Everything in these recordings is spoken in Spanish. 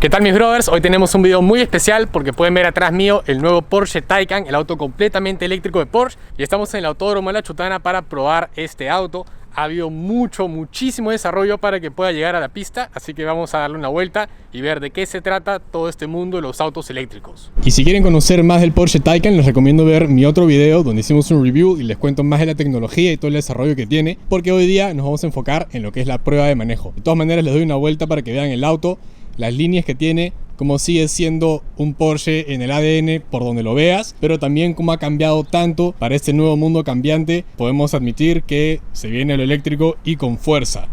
¿Qué tal mis brothers? Hoy tenemos un video muy especial porque pueden ver atrás mío el nuevo Porsche Taycan, el auto completamente eléctrico de Porsche, y estamos en el Autódromo de La Chutana para probar este auto. Ha habido muchísimo desarrollo para que pueda llegar a la pista, así que vamos a darle una vuelta y ver de qué se trata todo este mundo de los autos eléctricos. Y si quieren conocer más del Porsche Taycan, les recomiendo ver mi otro video donde hicimos un review y les cuento más de la tecnología y todo el desarrollo que tiene, porque hoy día nos vamos a enfocar en lo que es la prueba de manejo. De todas maneras les doy una vuelta para que vean el auto, las líneas que tiene, cómo sigue siendo un Porsche en el ADN por donde lo veas, pero también cómo ha cambiado tanto para este nuevo mundo cambiante. Podemos admitir que se viene lo eléctrico y con fuerza,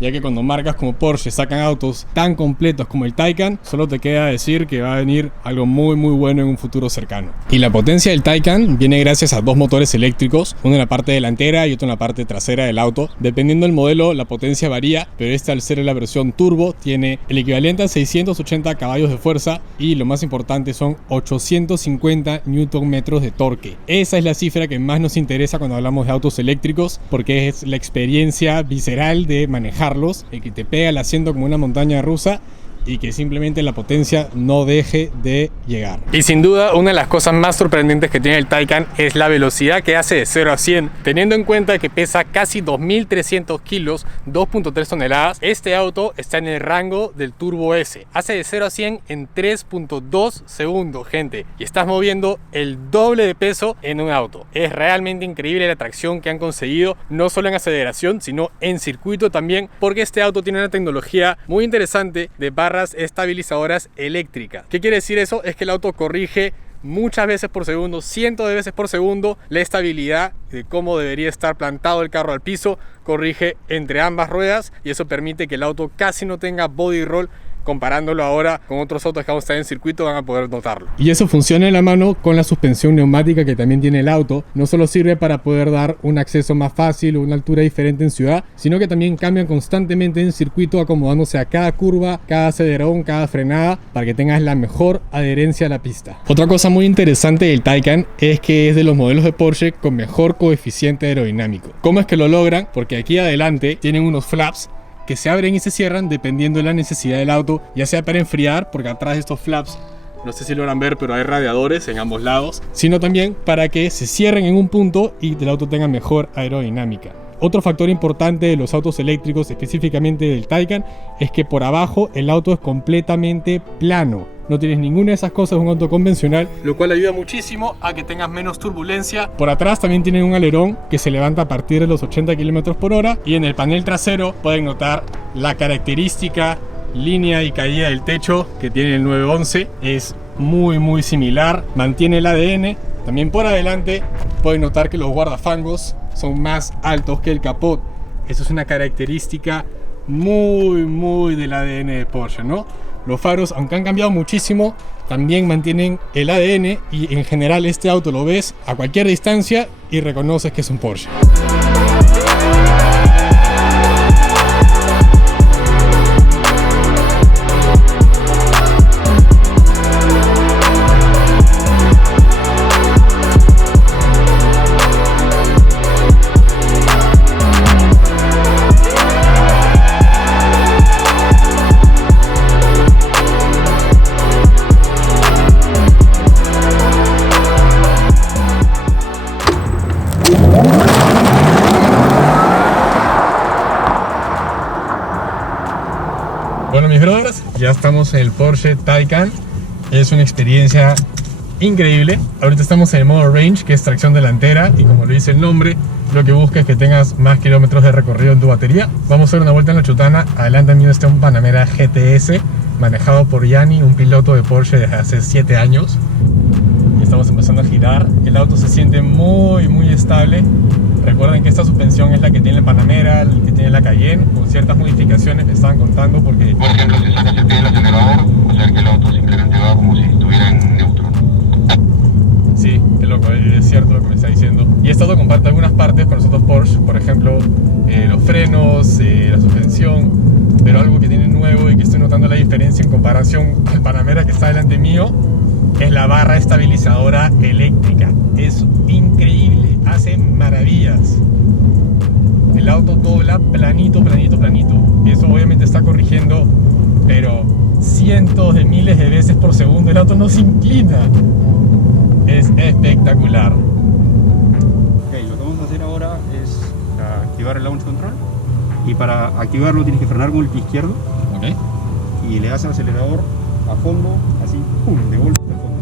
ya que cuando marcas como Porsche sacan autos tan completos como el Taycan, solo te queda decir que va a venir algo muy bueno en un futuro cercano. Y la potencia del Taycan viene gracias a dos motores eléctricos, uno en la parte delantera y otro en la parte trasera del auto. Dependiendo del modelo la potencia varía, pero esta, al ser la versión turbo, tiene el equivalente a 680 caballos de fuerza y lo más importante son 850 Nm de torque. Esa es la cifra que más nos interesa cuando hablamos de autos eléctricos, porque es la experiencia visceral de manejar, el que te pega el asiento como una montaña rusa y que simplemente la potencia no deje de llegar. Y sin duda una de las cosas más sorprendentes que tiene el Taycan es la velocidad que hace de 0 a 100, teniendo en cuenta que pesa casi 2300 kilos, 2.3 toneladas. Este auto está en el rango del Turbo S, hace de 0 a 100 en 3.2 segundos, gente, y estás moviendo el doble de peso en un auto. Es realmente increíble la tracción que han conseguido, no solo en aceleración sino en circuito también, porque este auto tiene una tecnología muy interesante de barras estabilizadoras eléctricas. ¿Qué quiere decir eso? Es que el auto corrige muchas veces por segundo, cientos de veces por segundo, la estabilidad de cómo debería estar plantado el carro al piso, corrige entre ambas ruedas y eso permite que el auto casi no tenga body roll. Comparándolo ahora con otros autos que vamos a estar en circuito, van a poder notarlo. Y eso funciona de la mano con la suspensión neumática que también tiene el auto. No solo sirve para poder dar un acceso más fácil o una altura diferente en ciudad, sino que también cambian constantemente en circuito, acomodándose a cada curva, cada acelerón, cada frenada, para que tengas la mejor adherencia a la pista. Otra cosa muy interesante del Taycan es que es de los modelos de Porsche con mejor coeficiente aerodinámico. ¿Cómo es que lo logran? Porque aquí adelante tienen unos flaps que se abren y se cierran dependiendo de la necesidad del auto, ya sea para enfriar, porque atrás de estos flaps, no sé si logran ver, pero hay radiadores en ambos lados, sino también para que se cierren en un punto y el auto tenga mejor aerodinámica. Otro factor importante de los autos eléctricos, específicamente del Taycan, es que por abajo el auto es completamente plano. No tienes ninguna de esas cosas en un auto convencional, lo cual ayuda muchísimo a que tengas menos turbulencia. Por atrás también tienen un alerón que se levanta a partir de los 80 km/h, y en el panel trasero pueden notar la característica línea y caída del techo que tiene el 911. Es muy similar, mantiene el ADN. También por adelante pueden notar que los guardafangos son más altos que el capot. Eso es una característica muy del ADN de Porsche, ¿no? Los faros, aunque han cambiado muchísimo, también mantienen el ADN y en general este auto lo ves a cualquier distancia y reconoces que es un Porsche. Bueno mis brothers, ya estamos en el Porsche Taycan. Es una experiencia increíble. Ahorita estamos en el modo Range, que es tracción delantera, y como lo dice el nombre, lo que busca es que tengas más kilómetros de recorrido en tu batería. Vamos a hacer una vuelta en La Chutana. Adelante mío está un Panamera GTS manejado por Yanni, un piloto de Porsche desde hace 7 años. Y estamos empezando a girar. El auto se siente muy estable. Recuerden que esta suspensión es la que tiene el Panamera, el que tiene la Cayenne, con ciertas modificaciones me estaban contando, porque por ejemplo, si sacas el pie del acelerador, o sea que el auto simplemente va como si estuviera en neutro. Sí, qué loco, es cierto lo que me está diciendo. Y esto lo comparte algunas partes con nosotros Porsche, por ejemplo, los frenos, la suspensión, pero algo que tiene nuevo y que estoy notando la diferencia en comparación al Panamera que está delante mío, es la barra estabilizadora eléctrica. Es increíble, hace maravillas. El auto dobla planito. Y eso obviamente está corrigiendo, pero cientos de miles de veces por segundo, el auto no se inclina. Es espectacular. Ok, lo que vamos a hacer ahora es activar el launch control. Y para activarlo tienes que frenar con el pie izquierdo. Ok. Y le das al acelerador a fondo, así, ¡pum!, de golpe a fondo.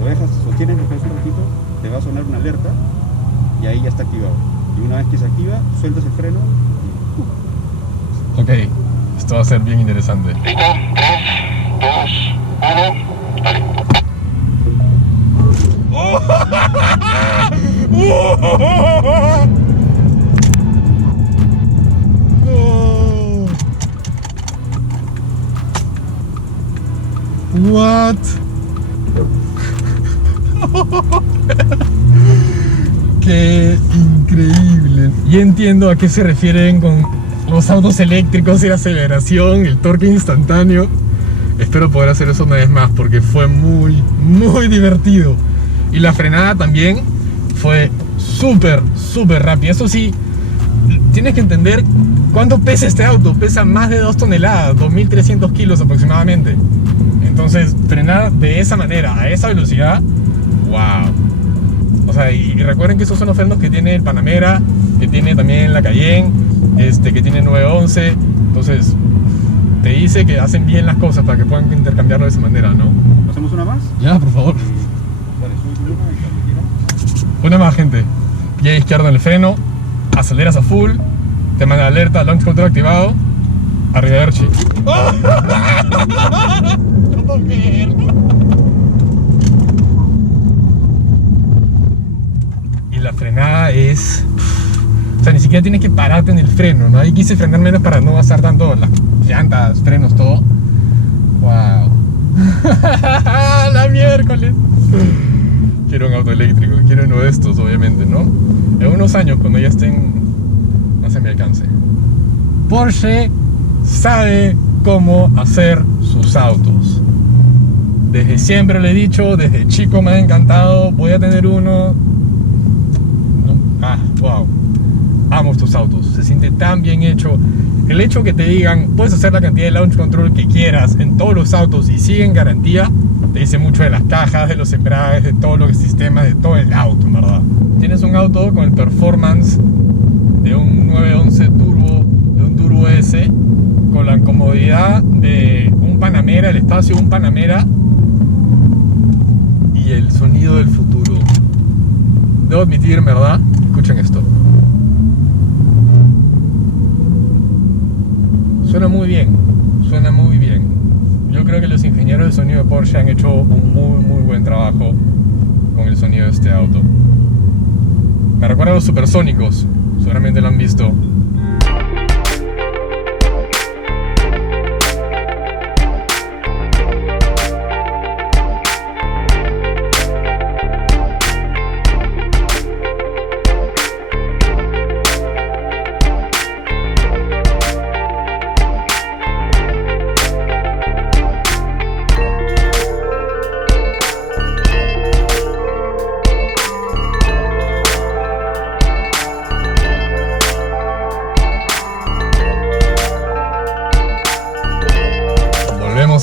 Lo dejas, sostienes, dejas un ratito, te va a sonar una alerta y ahí ya está activado. Y una vez que se activa, sueltas el freno y ¡pum! Ok, esto va a ser bien interesante. ¿Listo? 3, 2, 1, dale. What? Qué increíble. Y entiendo a qué se refieren con los autos eléctricos y la aceleración, el torque instantáneo. Espero poder hacer eso una vez más porque fue muy divertido. Y la frenada también fue súper rápida. Eso sí, tienes que entender cuánto pesa este auto. Pesa más de 2 toneladas, 2300 kilos aproximadamente. Entonces, frenar de esa manera, a esa velocidad, wow. O sea, y recuerden que esos son los frenos que tiene el Panamera, que tiene también la Cayenne, que tiene 911. Entonces, te dice que hacen bien las cosas para que puedan intercambiarlo de esa manera, ¿no? ¿Hacemos una más? Ya, por favor. Dale, sube tu luna y cuando quieras. Una más, gente. Pie izquierdo en el freno, aceleras a full, te manda alerta, launch control activado, arrivederci. No puedo creerlo. Y la frenada es... O sea, ni siquiera tienes que pararte en el freno, ¿no? Ahí quise frenar menos para no gastar tanto las llantas, frenos, todo. Wow. La miércoles. Quiero un auto eléctrico, quiero uno de estos, obviamente, ¿no? En unos años, cuando ya estén más a mi alcance. Porsche sabe cómo hacer sus autos. Desde siempre lo he dicho, desde chico me ha encantado, voy a tener uno. Wow. Amo estos autos, se siente tan bien hecho. El hecho que te digan, puedes hacer la cantidad de launch control que quieras en todos los autos y sigue en garantía, te dice mucho de las cajas, de los embragues, de todos los sistemas, de todo el auto, en verdad. Tienes un auto con el performance de un 911 Turbo, de un Turbo S, con la comodidad de un Panamera, el espacio de un Panamera y el sonido del futuro. Debo admitir, en verdad, escuchen esto. Suena muy bien, suena muy bien. Yo creo que los ingenieros de sonido de Porsche han hecho un muy buen trabajo con el sonido de este auto. Me recuerda a los supersónicos, seguramente lo han visto.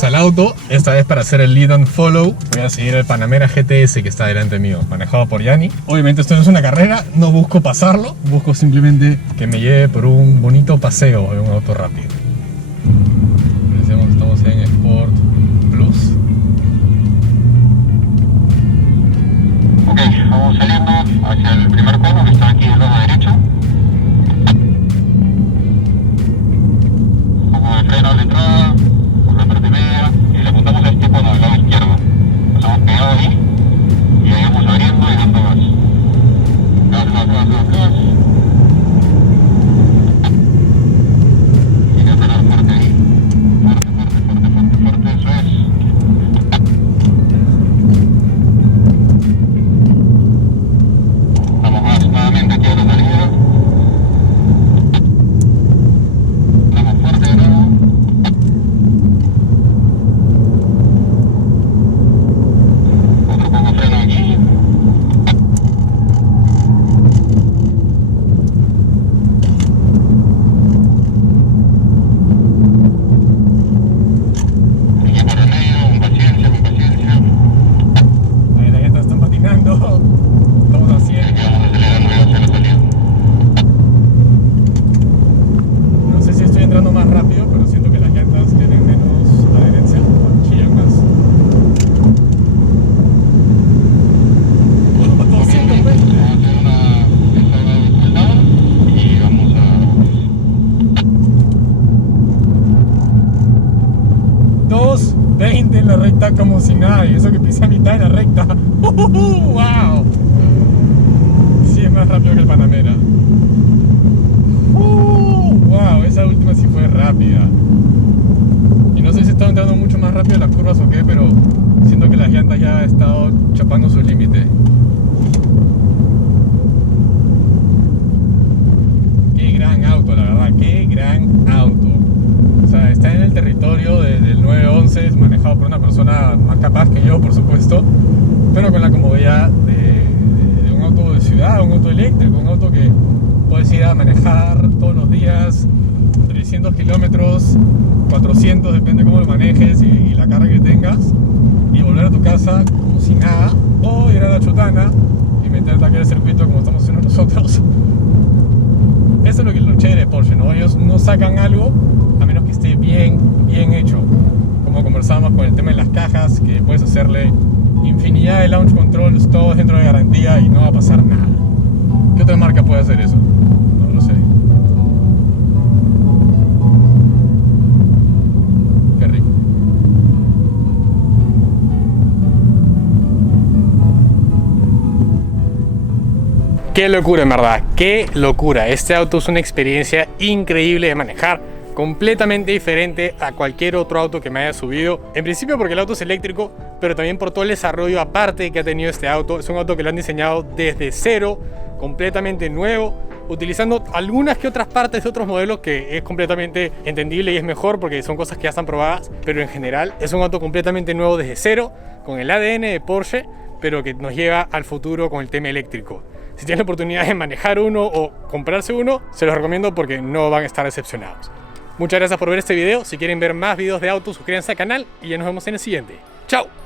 Al auto, esta vez para hacer el lead and follow voy a seguir el Panamera GTS que está delante mío, manejado por Yanni. Obviamente esto no es una carrera, no busco pasarlo, busco simplemente que me lleve por un bonito paseo en un auto rápido. Estamos en Sport Plus. Ok, vamos saliendo hacia el primer cono que está aquí del lado derecho. Un poco de freno a la entrada, por la parte media, y le apuntamos a este cono del lado izquierdo. Pasamos pegado ahí y ahí vamos abriendo y dando gas. Gas. Y que frenar fuerte ahí. Fuerte, eso es. Vamos más nuevamente aquí 20 en la recta como si nada, y eso que pisé a mitad de la recta. ¡Wow! Sí, es más rápido que el Panamera. ¡Wow! Esa última sí fue rápida. Y no sé si estaba entrando mucho más rápido en las curvas o qué, pero siento que las llantas ya han estado chapando su límite. Qué gran auto, la verdad, qué gran auto. O sea, está en el territorio del 911, es manejado por una persona más capaz que yo, por supuesto, pero con la comodidad de un auto de ciudad, un auto eléctrico, un auto que puedes ir a manejar todos los días, 300 kilómetros, 400, depende cómo lo manejes y la carga que tengas, y volver a tu casa como si nada, o ir a la Chutana y meterte aquí al circuito como estamos haciendo nosotros. Eso es lo chévere de Porsche, ¿no? Ellos no sacan algo a menos que esté bien hecho. Como conversábamos con el tema de las cajas, que puedes hacerle infinidad de launch controls, todos dentro de garantía y no va a pasar nada. ¿Qué otra marca puede hacer eso? No lo sé. Qué rico. Qué locura, en verdad, qué locura. Este auto es una experiencia increíble de manejar, completamente diferente a cualquier otro auto que me haya subido. En principio porque el auto es eléctrico, pero también por todo el desarrollo aparte que ha tenido este auto. Es un auto que lo han diseñado desde cero, completamente nuevo, utilizando algunas que otras partes de otros modelos que es completamente entendible y es mejor porque son cosas que ya están probadas, pero en general es un auto completamente nuevo desde cero, con el ADN de Porsche, pero que nos lleva al futuro con el tema eléctrico. Si tienen la oportunidad de manejar uno o comprarse uno, se los recomiendo porque no van a estar decepcionados. Muchas gracias por ver este video. Si quieren ver más videos de autos, suscríbanse al canal y ya nos vemos en el siguiente. ¡Chao!